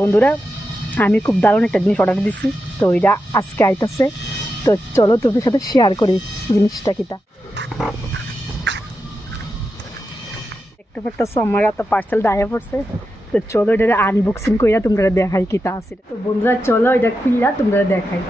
বন্ধুরা আমি খুব দারুণ একটা জিনিস অর্ডার দিছি, তো এটা আজকে আইতাছে। তো চলো তোমার সাথে শেয়ার করি জিনিসটা কিটা। দেখতে পারতেছো আমার একটা পার্সেল দায়া পড়ছে। তো চলো এটা আনবক্সিং কইরা তোমরা দেখাই কিটা আছে। তো বন্ধুরা চলো এটা খুইলা তোমরা দেখাই।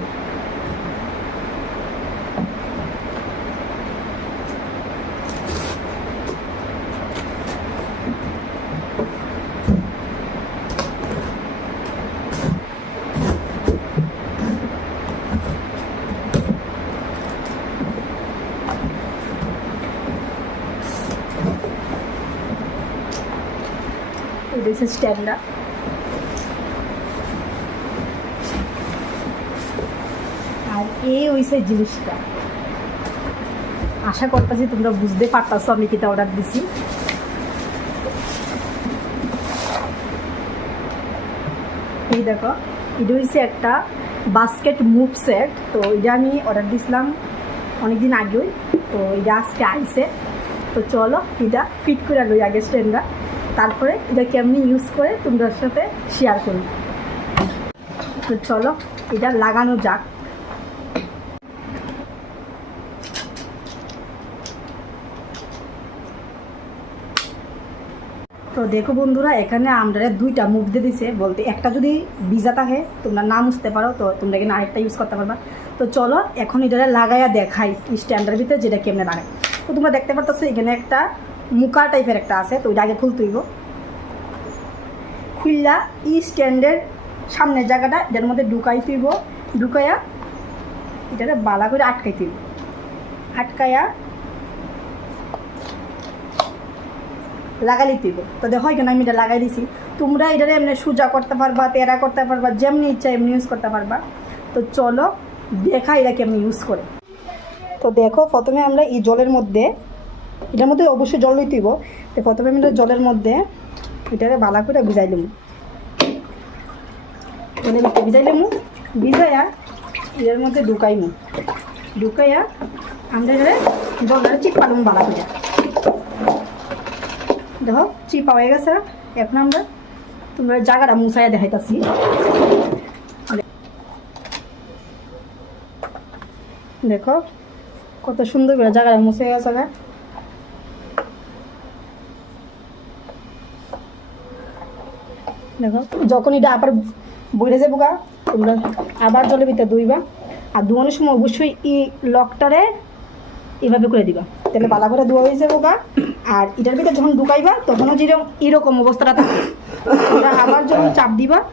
This is standard. আর এই হইছে জিনিসটা, আশা করতেছি তোমরা বুঝতে পারতাছো আমি কিটা অর্ডার দিছি। এই দেখো এটা হইছে একটা বাস্কেট মুভ সেট। তো এটা আমি অর্ডার দিছিলাম অনেকদিন আগেই, তো এটা আজকে আইছে। তো চলো এটা ফিট করে লই আগে স্ট্যান্ডটা, তারপরে এটা কেমনি ইউজ করে তোমাদের সাথে শেয়ার করি। তো চলো এটা লাগানো যাক। তো দেখো বন্ধুরা এখানে আমরা দুইটা মুভ দিয়ে দিছে, বলতে একটা যদি ভিজা থাকে তোমরা না মুছতে পারো তো তোমরা এখানে আরেকটা ইউজ করতে পারবা। তো চলো এখন এটা লাগাইয়া দেখাই স্ট্যান্ডের ভিতরে যেটা কেমনে লাগাই। তো তোমরা দেখতে পারতেছো এখানে একটা মুকা টাইপের একটা আছে, তো ওইটা আগে খুলতেইব। খুললা ই স্ট্যান্ডের সামনের জায়গাটা এটার মধ্যে ঢুকাই তুইব, ঢুকাইয়া এটা বালা করে আটকাই তুইব, আটকাইয়া লাগাই তুইব। তো দেখো এখানে আমি এটা লাগাই দিছি। তোমরা এটা এমনি সোজা করতে পারবা, তেরা করতে পারবা, যেমনি ইচ্ছা এমনি ইউজ করতে পারবা। তো চলো দেখা এটা কেমনি ইউজ করে। তো দেখো প্রথমে আমরা এই জলের মধ্যে, এটার মধ্যে অবশ্যই জল লইতেইব। তো প্রথমে আমি জলের মধ্যে এটারে বালা করে ভিজাইলাম, ভিজাইলাম, ভিজাইয়া এর মধ্যে ঢুকাইমু, ঢুকাইয়া আমরা এখানে জলটা চিপালাম বালা করে। দেখো চিপা হয়ে গেছে। এখন আমরা তোমরা জায়গাটা মুছাইয়া দেখাইতেছি। দেখো কত সুন্দর করে জায়গাটা মুছে গেছে। দেখো যখন এটা আবার বইরে যাবো গা তোমরা আবার জলের ভিতরে ধুইবা, আর ধোয়ানোর সময় অবশ্যই এই লকটারে এভাবে করে দিবা, তাহলে বালা করে ধোয়া হয়ে যাবো গা। আর এটার ভিতরে যখন ঢুকাইবা তখনও যেরকম এরকম অবস্থাটা থাকে, আবার যখন চাপ দিবা